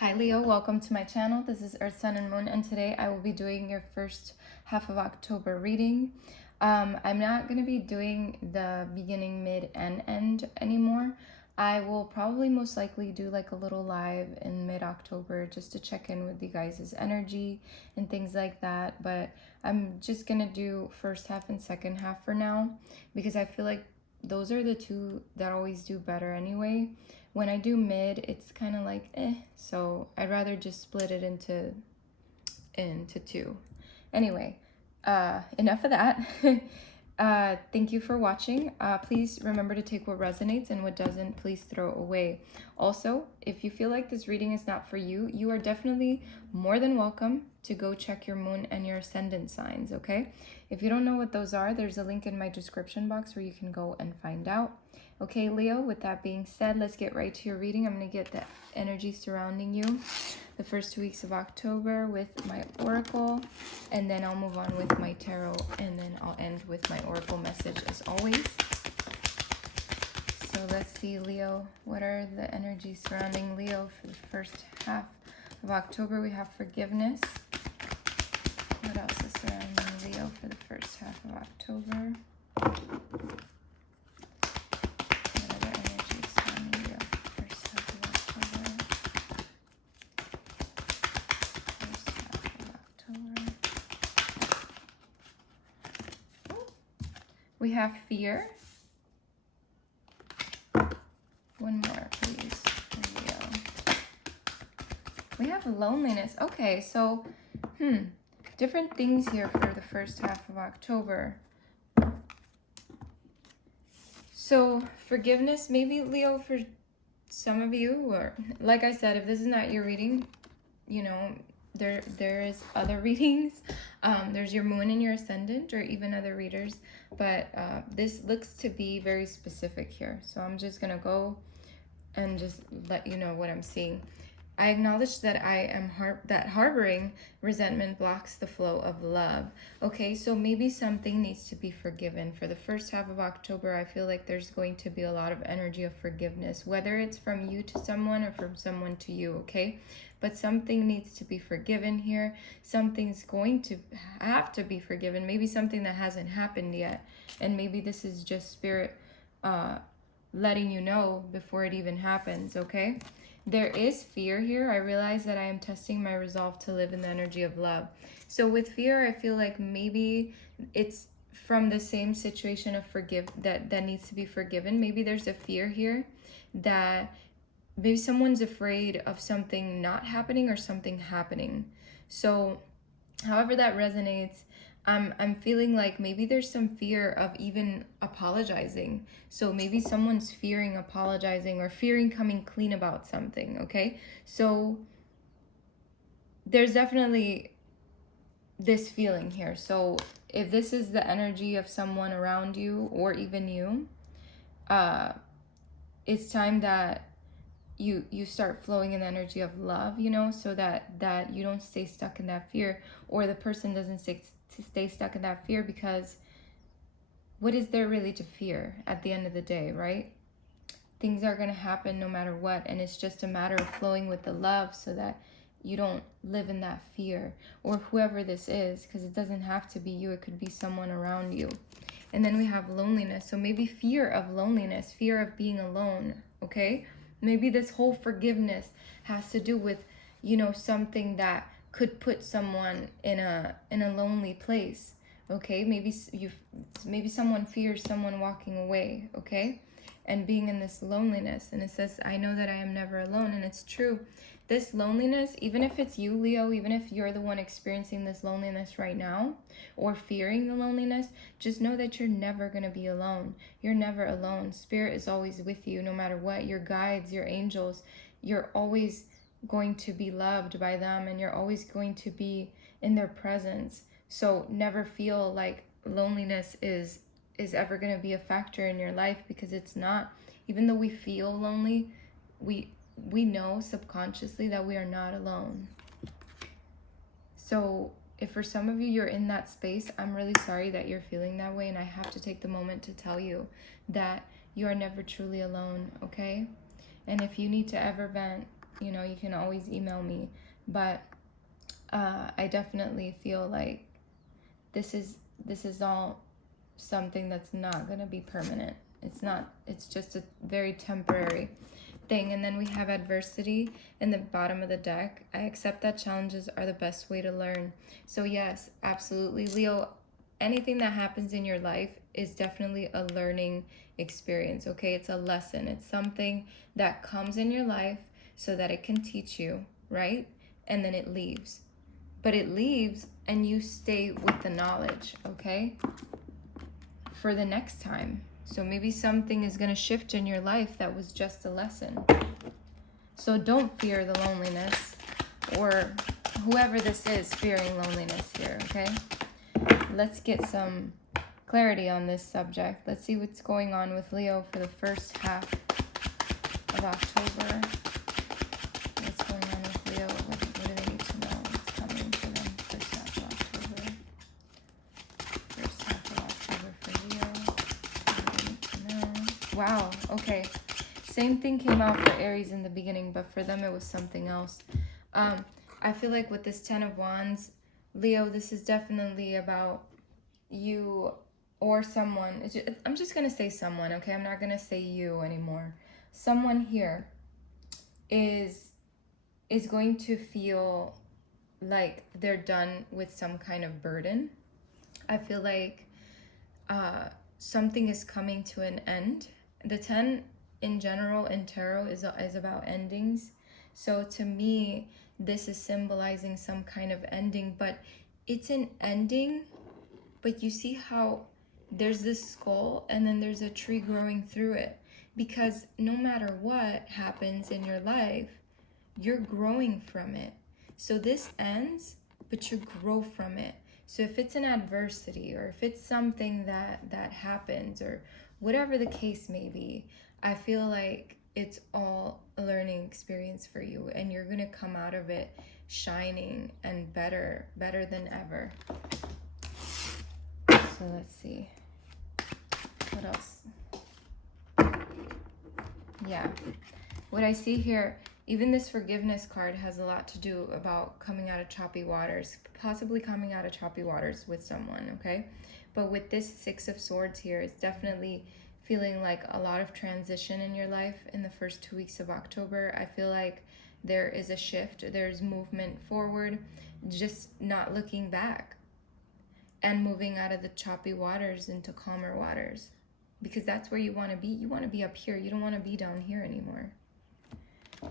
Hi Leo, welcome to my channel. This is Earth, Sun, and Moon, and today I will be doing your first half of October reading. I'm not going to be doing the beginning, mid, and end anymore. I will probably most likely do like a little live in mid-October just to check in with you guys' energy and things like that. But I'm just going to do first half and second half for now because I feel like those are the two that always do better anyway. When I do mid, it's kind of like so I'd rather just split it into two. Anyway, enough of that. Thank you for watching. Please remember to take what resonates, and what doesn't, please throw away. Also, if you feel like this reading is not for you, you are definitely more than welcome to go check your moon and your ascendant signs, okay? If you don't know what those are, there's a link in my description box where you can go and find out. Okay, Leo, with that being said, let's get right to your reading. I'm going to get the energy surrounding you the first 2 weeks of October with my oracle, and then I'll move on with my tarot, and then I'll end with my oracle message as always. So let's see, Leo, what are the energies surrounding Leo for the first half of October? We have forgiveness. What else is surrounding Leo for the first half of October? We have fear. One more, please. We have loneliness. Okay, so, different things here for the first half of October. So, forgiveness, maybe, Leo, for some of you, or like I said, if this is not your reading, you know, there is other readings. There's your moon and your ascendant, or even other readers, but this looks to be very specific here. So I'm just gonna go and just let you know what I'm seeing. I acknowledge that I am harboring resentment blocks the flow of love. Okay, so maybe something needs to be forgiven. For the first half of October, I feel like there's going to be a lot of energy of forgiveness, whether it's from you to someone or from someone to you, okay? But something needs to be forgiven here. Something's going to have to be forgiven. Maybe something that hasn't happened yet. And maybe this is just spirit letting you know before it even happens, okay? There is fear here. I realize that I am testing my resolve to live in the energy of love. So with fear, I feel like maybe it's from the same situation of that needs to be forgiven. Maybe there's a fear here that maybe someone's afraid of something not happening or something happening. So however that resonates, I'm feeling like maybe there's some fear of even apologizing. So maybe someone's fearing apologizing or fearing coming clean about something, okay? So there's definitely this feeling here. So if this is the energy of someone around you or even you, it's time that you start flowing in the energy of love, you know, so that you don't stay stuck in that fear, or the person doesn't stay stuck in that fear, because what is there really to fear at the end of the day, right? Things are going to happen no matter what, and it's just a matter of flowing with the love so that you don't live in that fear, or whoever this is, because it doesn't have to be you, it could be someone around you. And then we have loneliness. So maybe fear of loneliness, fear of being alone, okay? Maybe this whole forgiveness has to do with, you know, something that could put someone in a lonely place, okay? Maybe someone fears someone walking away, okay? And being in this loneliness. And it says, I know that I am never alone. And it's true. This loneliness, even if it's you, Leo, even if you're the one experiencing this loneliness right now or fearing the loneliness, just know that you're never going to be alone. You're never alone. Spirit is always with you no matter what. Your guides, your angels, you're always going to be loved by them, and you're always going to be in their presence. So never feel like loneliness is ever going to be a factor in your life, because it's not. Even though we feel lonely, we know subconsciously that we are not alone. So if for some of you you're in that space, I'm really sorry that you're feeling that way, and I have to take the moment to tell you that you are never truly alone, okay? And if you need to ever vent, you know, you can always email me. But I definitely feel like this is all something that's not going to be permanent. It's just a very temporary thing. And then we have adversity in the bottom of the deck. I accept that challenges are the best way to learn. So yes, absolutely, Leo, anything that happens in your life is definitely a learning experience, okay? It's a lesson. It's something that comes in your life so that it can teach you, right? And then it leaves. But it leaves and you stay with the knowledge, okay? For the next time. So maybe something is going to shift in your life that was just a lesson. So don't fear the loneliness, or whoever this is fearing loneliness here, okay? Let's get some clarity on this subject. Let's see what's going on with Leo for the first half of October. What's going on with Leo? What do they need to know? What's coming for them first half of October? First half of October for Leo. What do they need to know? Wow, okay. Same thing came out for Aries in the beginning, but for them it was something else. I feel like with this Ten of Wands, Leo, this is definitely about you or someone. I'm just going to say someone, okay? I'm not going to say you anymore. Someone here is going to feel like they're done with some kind of burden. I feel like something is coming to an end. The 10 in general in tarot is about endings. So to me, this is symbolizing some kind of ending, but it's an ending, but you see how there's this skull and then there's a tree growing through it, because no matter what happens in your life, you're growing from it. So this ends, but you grow from it. So if it's an adversity, or if it's something that happens, or whatever the case may be, I feel like it's all a learning experience for you, and you're gonna come out of it shining and better than ever. So let's see. What else? Yeah. What I see here, even this forgiveness card has a lot to do about coming out of choppy waters, possibly coming out of choppy waters with someone, okay? But with this Six of Swords here, it's definitely feeling like a lot of transition in your life in the first 2 weeks of October. I feel like there is a shift, there's movement forward, just not looking back, and moving out of the choppy waters into calmer waters, because that's where you want to be. You want to be up here. You don't want to be down here anymore. So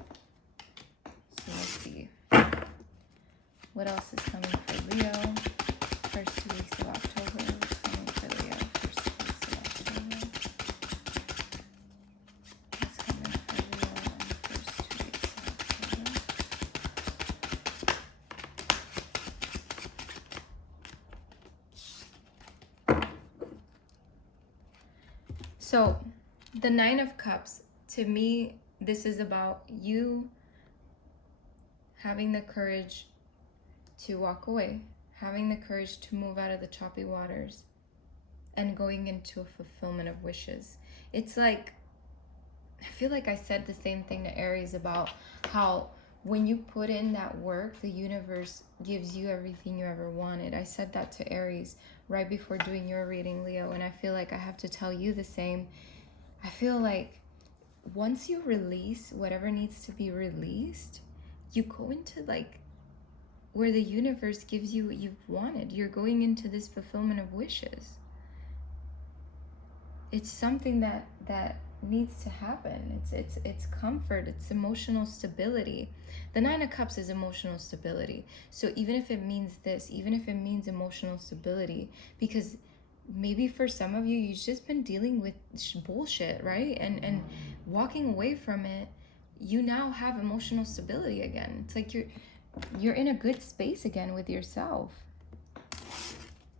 let's see. What else is coming for Leo? First 2 weeks of October. What's coming for Leo? First 2 weeks of October. What's coming for Leo in the first 2 weeks of October? So, the Nine of Cups, to me, this is about you having the courage to walk away, having the courage to move out of the choppy waters, and going into a fulfillment of wishes. It's like, I feel like I said the same thing to Aries about how when you put in that work, the universe gives you everything you ever wanted. I said that to Aries right before doing your reading, Leo, and I feel like I have to tell you the same. I feel like once you release whatever needs to be released, you go into like where the universe gives you what you've wanted. You're going into this fulfillment of wishes. It's something that needs to happen. It's comfort, it's emotional stability. The Nine of Cups is emotional stability. So even if it means this, even if it means emotional stability, because maybe for some of you, you've just been dealing with bullshit, right? And walking away from it, you now have emotional stability again. It's like you're in a good space again with yourself.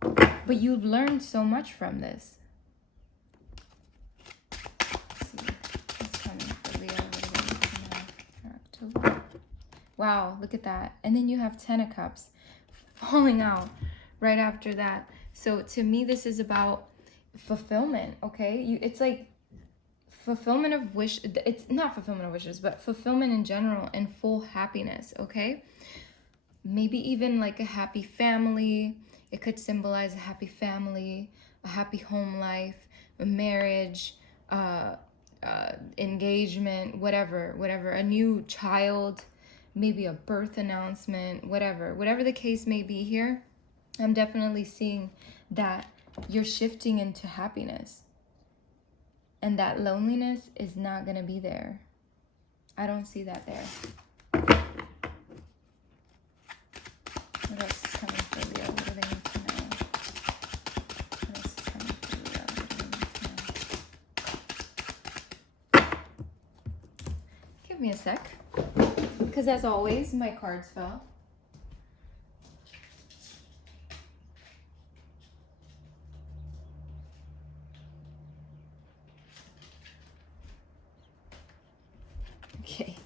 But you've learned so much from this. Wow, look at that. And then you have 10 of Cups falling out right after that. So to me, this is about fulfillment, okay? It's like fulfillment of wish. It's not fulfillment of wishes, but fulfillment in general and full happiness, okay? Maybe even like a happy family. It could symbolize a happy family, a happy home life, a marriage, engagement, whatever, a new child, maybe a birth announcement, whatever the case may be here. I'm definitely seeing that you're shifting into happiness, and that loneliness is not going to be there. I don't see that there. What else is coming for Leo? What do they need to know? What else is coming for Leo? What do they need to know? Give me a sec. Because as always, my cards fell. Okay.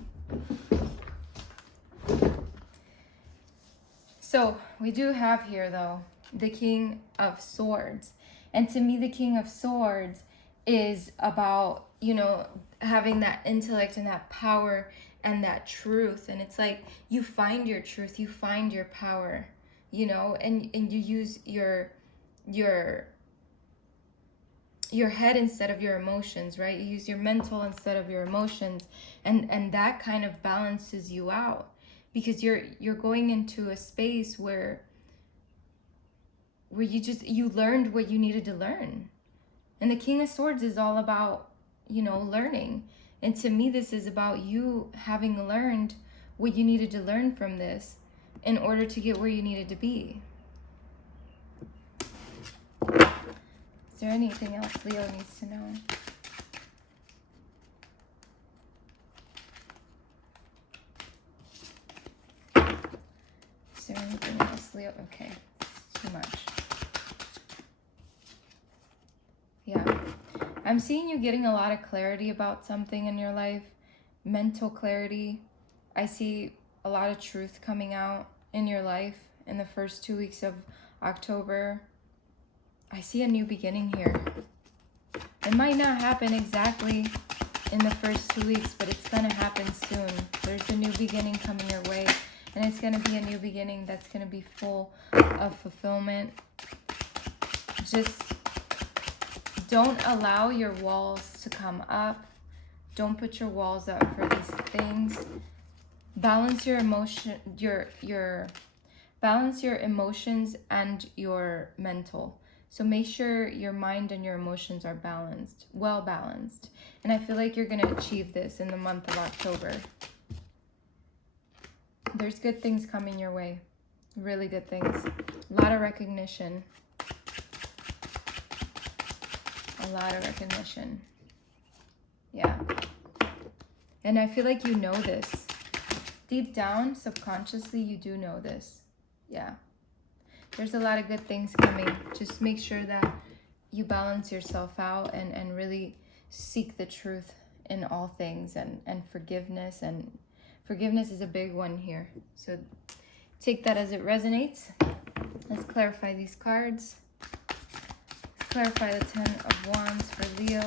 So we do have here, though, the King of Swords. And to me, the King of Swords is about, you know, having that intellect and that power and that truth. And it's like you find your truth, you find your power, you know, and you use your head instead of your emotions, right? You use your mental instead of your emotions, and that kind of balances you out, because you're going into a space where you learned what you needed to learn. And the King of Swords is all about, you know, learning. And to me, this is about you having learned what you needed to learn from this in order to get where you needed to be. Is there anything else Leo needs to know? Is there anything else, Leo? Okay, it's too much. Yeah. I'm seeing you getting a lot of clarity about something in your life. Mental clarity. I see a lot of truth coming out in your life in the first 2 weeks of October. I see a new beginning here. It might not happen exactly in the first 2 weeks, but it's going to happen soon. There's a new beginning coming your way, and it's going to be a new beginning that's going to be full of fulfillment. Just don't allow your walls to come up. Don't put your walls up for these things. Balance your balance your emotions and your mental. So make sure your mind and your emotions are balanced, well balanced. And I feel like you're going to achieve this in the month of October. There's good things coming your way. Really good things. A lot of recognition. A lot of recognition. Yeah. And I feel like you know this. Deep down, subconsciously, you do know this. Yeah. There's a lot of good things coming. Just make sure that you balance yourself out and really seek the truth in all things, and forgiveness. And forgiveness is a big one here. So take that as it resonates. Let's clarify these cards. Clarify the 10 of Wands for Leo.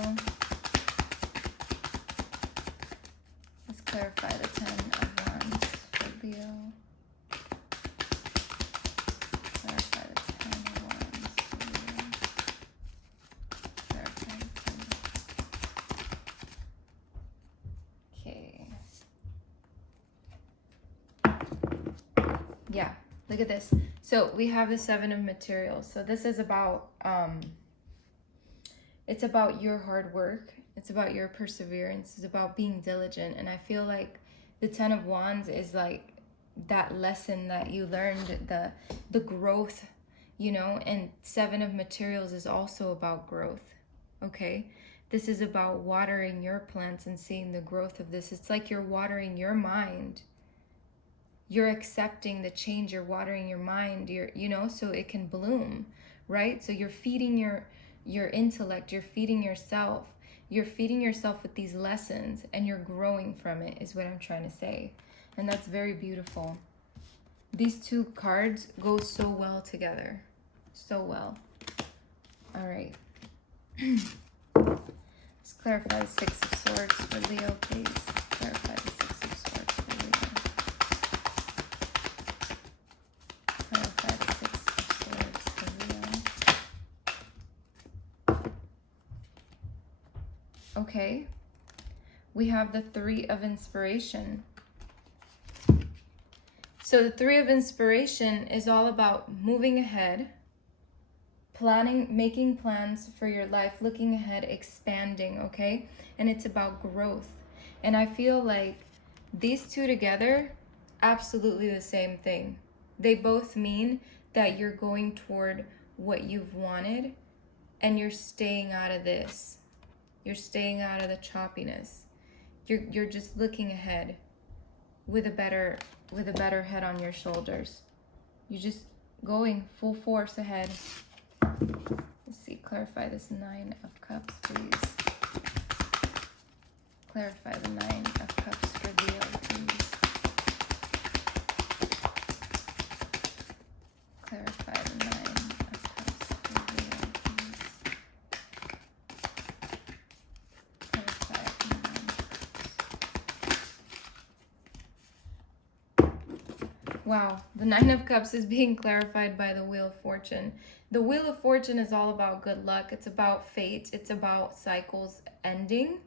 Let's clarify the 10 of Wands for Leo. Clarify the 10 of Wands for Leo. Clarify the 10. Okay. Yeah, look at this. So we have the 7 of Materials. So this is about it's about your hard work. It's about your perseverance. It's about being diligent. And I feel like the 10 of Wands is like that lesson that you learned, the growth, you know, and 7 of Materials is also about growth, okay? This is about watering your plants and seeing the growth of this. It's like you're watering your mind. You're accepting the change. You're watering your mind, you know, so it can bloom, right? So you're feeding your intellect, you're feeding yourself with these lessons, and you're growing from it, is what I'm trying to say. And that's very beautiful. These two cards go so well together, so well. All right. Let's Clarify the Six of Swords for Leo, please. Clarify the Six of Swords for Leo. Clarify the Six of Swords for Leo. Okay. We have the Three of Inspiration. So the Three of Inspiration is all about moving ahead, planning, making plans for your life, looking ahead, expanding, okay? And it's about growth. And I feel like these two together, absolutely the same thing. They both mean that you're going toward what you've wanted and you're staying out of this. You're staying out of the choppiness. You're just looking ahead with a better head on your shoulders. You're just going full force ahead. Let's see, clarify this Nine of Cups, please. Clarify the Nine of Cups for Leo, please. Clarify the Nine of Cups for Leo, please. Clarify the Nine of Cups. Wow, the Nine of Cups is being clarified by the Wheel of Fortune. The Wheel of Fortune is all about good luck. It's about fate. It's about cycles ending,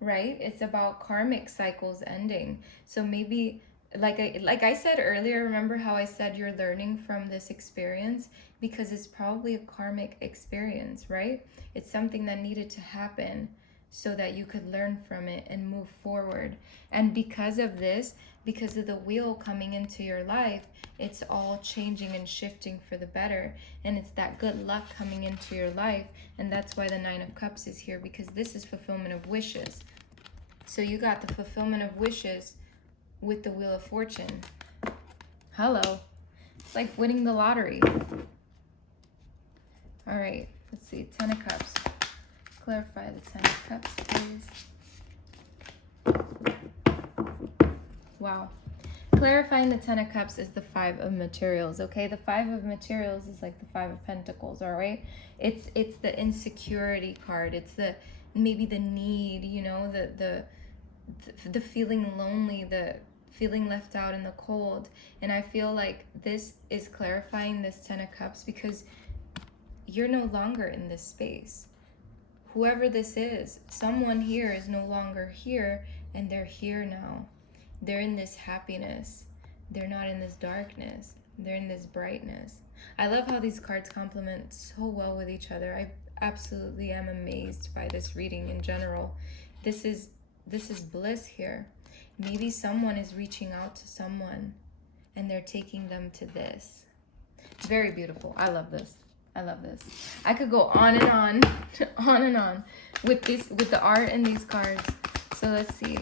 right? It's about karmic cycles ending. So maybe, like I said earlier, remember how I said you're learning from this experience? Because it's probably a karmic experience, right? It's something that needed to happen so that you could learn from it and move forward. And because of this, because of the wheel coming into your life, it's all changing and shifting for the better. And it's that good luck coming into your life. And that's why the Nine of Cups is here, because this is fulfillment of wishes. So you got the fulfillment of wishes with the Wheel of Fortune. Hello. It's like winning the lottery. All right, let's see, Ten of Cups. Clarify the Ten of Cups, please. Wow. Clarifying the Ten of Cups is the Five of Materials, okay? The Five of Materials is like the Five of Pentacles, all right? It's the insecurity card. It's the maybe the need, you know, the feeling lonely, the feeling left out in the cold. And I feel like this is clarifying this Ten of Cups because you're no longer in this space. Whoever this is, someone here is no longer here, and they're here now. They're in this happiness. They're not in this darkness. They're in this brightness. I love how these cards complement so well with each other. I absolutely am amazed by this reading in general. This is bliss here. Maybe someone is reaching out to someone and they're taking them to this. Very beautiful. I love this. I love this. I could go on and on, on and on with the art in these cards. So let's see.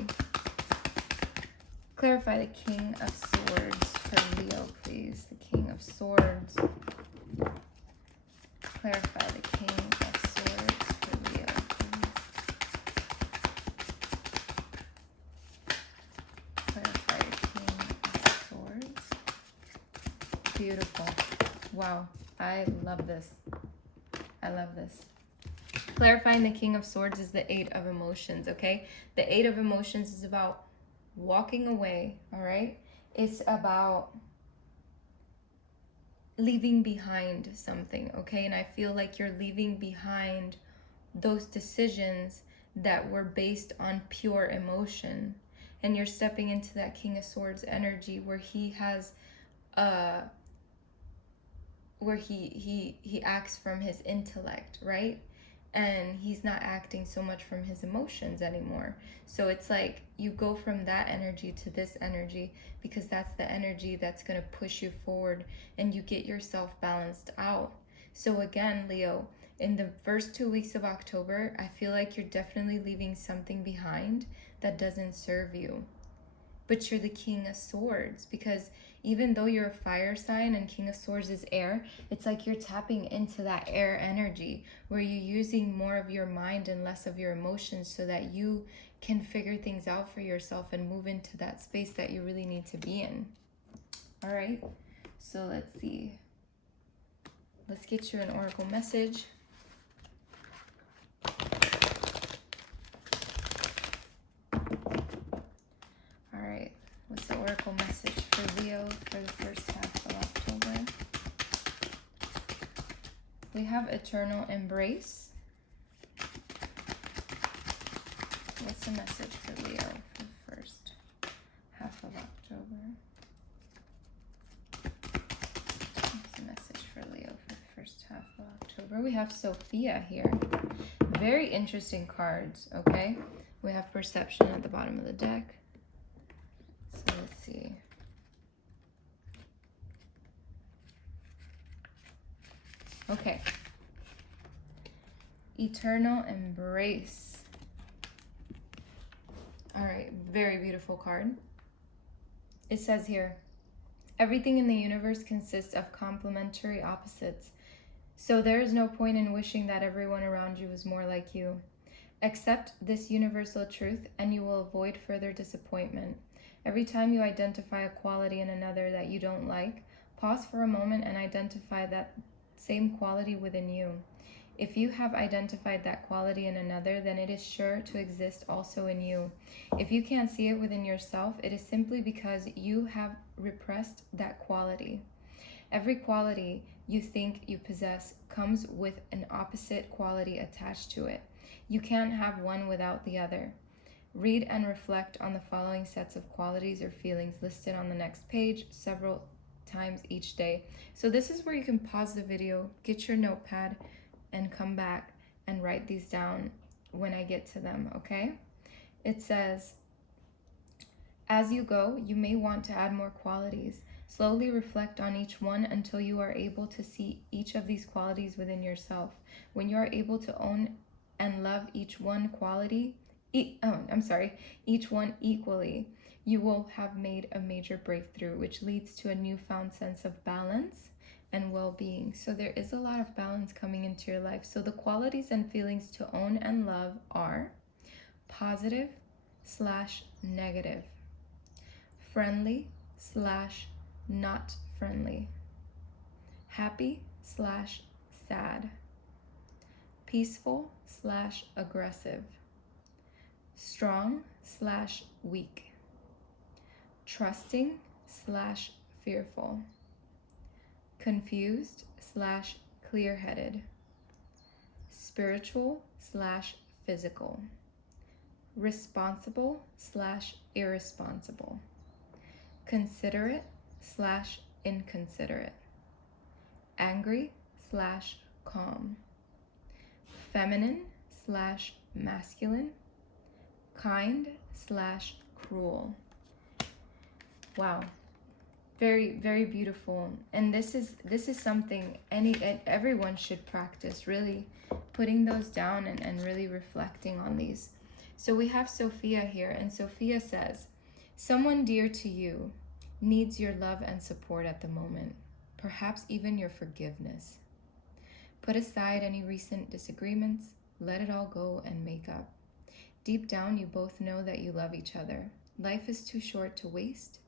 Clarify the King of Swords for Leo, please. The King of Swords. Clarify the King of Swords for Leo, please. Clarify the King of Swords. Beautiful. Wow. I love this. I love this. Clarifying the King of Swords is the Eight of Emotions, okay? The Eight of Emotions is about walking away, all right? It's about leaving behind something, okay? And I feel like you're leaving behind those decisions that were based on pure emotion. And you're stepping into that King of Swords energy where he has where he acts from his intellect, right? And he's not acting so much from his emotions anymore. So it's like you go from that energy to this energy because that's the energy that's going to push you forward and you get yourself balanced out. So again, Leo, in the first 2 weeks of October, I feel like you're definitely leaving something behind that doesn't serve you. But you're the King of Swords, because even though you're a fire sign and King of Swords is air, it's like you're tapping into that air energy where you're using more of your mind and less of your emotions so that you can figure things out for yourself and move into that space that you really need to be in. All right, so let's see. Let's get you an oracle message. We have eternal embrace. What's the message for Leo for the first half of October? What's the message for Leo for the first half of October? We have Sophia here. Very interesting cards, okay? We have perception at the bottom of the deck. So let's see. Okay. Eternal embrace. All right, very beautiful card. It says here, everything in the universe consists of complementary opposites. So there is no point in wishing that everyone around you was more like you. Accept this universal truth and you will avoid further disappointment. Every time you identify a quality in another that you don't like, pause for a moment and identify that same quality within you. If you have identified that quality in another, then it is sure to exist also in you. If you can't see it within yourself, it is simply because you have repressed that quality. Every quality you think you possess comes with an opposite quality attached to it. You can't have one without the other. Read and reflect on the following sets of qualities or feelings listed on the next page several times each day. So this is where you can pause the video, get your notepad, and come back and write these down when I get to them, okay? It says, as you go, you may want to add more qualities. Slowly reflect on each one until you are able to see each of these qualities within yourself. When you are able to own and love each one each one equally, you will have made a major breakthrough, which leads to a newfound sense of balance and well-being. So there is a lot of balance coming into your life. So the qualities and feelings to own and love are positive / negative, friendly / not friendly, happy / sad, peaceful / aggressive, strong / weak, trusting / fearful, confused / clear-headed, spiritual / physical, responsible / irresponsible, considerate / inconsiderate, angry / calm, feminine / masculine, kind / cruel. Wow. Very, very beautiful. And this is something everyone should practice, really putting those down and really reflecting on these. So we have Sophia here, and Sophia says, someone dear to you needs your love and support at the moment, perhaps even your forgiveness. Put aside any recent disagreements, let it all go and make up. Deep down, you both know that you love each other. Life is too short to waste.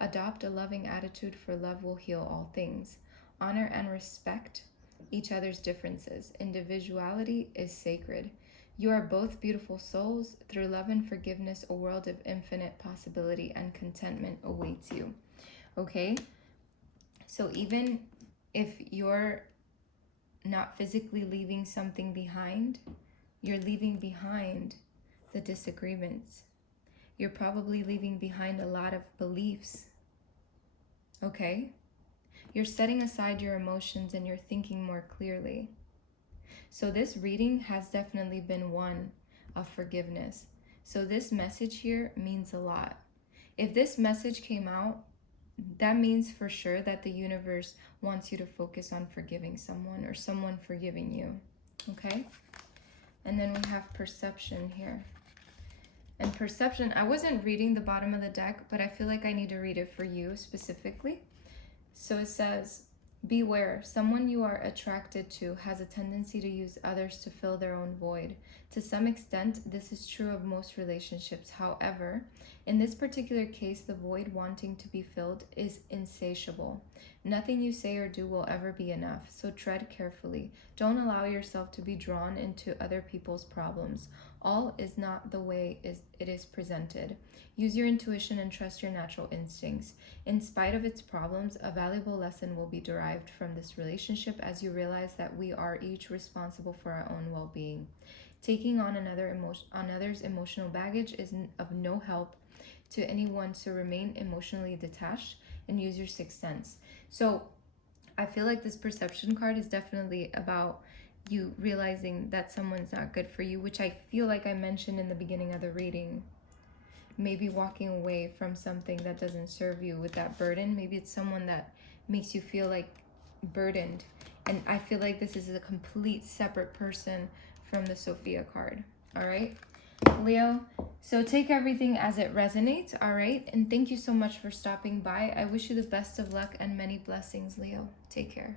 Adopt a loving attitude, for love will heal all things. Honor and respect each other's differences. Individuality is sacred. You are both beautiful souls. Through love and forgiveness, a world of infinite possibility and contentment awaits you. Okay? So even if you're not physically leaving something behind, you're leaving behind the disagreements. You're probably leaving behind a lot of beliefs. Okay? You're setting aside your emotions and you're thinking more clearly. So this reading has definitely been one of forgiveness. So this message here means a lot. If this message came out, that means for sure that the universe wants you to focus on forgiving someone or someone forgiving you. Okay? And then we have perception here. And perception, I wasn't reading the bottom of the deck, but I feel like I need to read it for you specifically. So it says, beware, someone you are attracted to has a tendency to use others to fill their own void. To some extent, this is true of most relationships. However, in this particular case, the void wanting to be filled is insatiable. Nothing you say or do will ever be enough, so tread carefully. Don't allow yourself to be drawn into other people's problems. All is not the way it is presented. Use your intuition and trust your natural instincts. In spite of its problems, a valuable lesson will be derived from this relationship as you realize that we are each responsible for our own well-being. Taking on another's emotional baggage is of no help to anyone, so remain emotionally detached and use your sixth sense. So I feel like this perception card is definitely about you realizing that someone's not good for you, which I feel like I mentioned in the beginning of the reading. Maybe walking away from something that doesn't serve you with that burden. Maybe it's someone that makes you feel like burdened. And I feel like this is a complete separate person from the Sophia card. All right, Leo. So take everything as it resonates. All right. And thank you so much for stopping by. I wish you the best of luck and many blessings, Leo. Take care.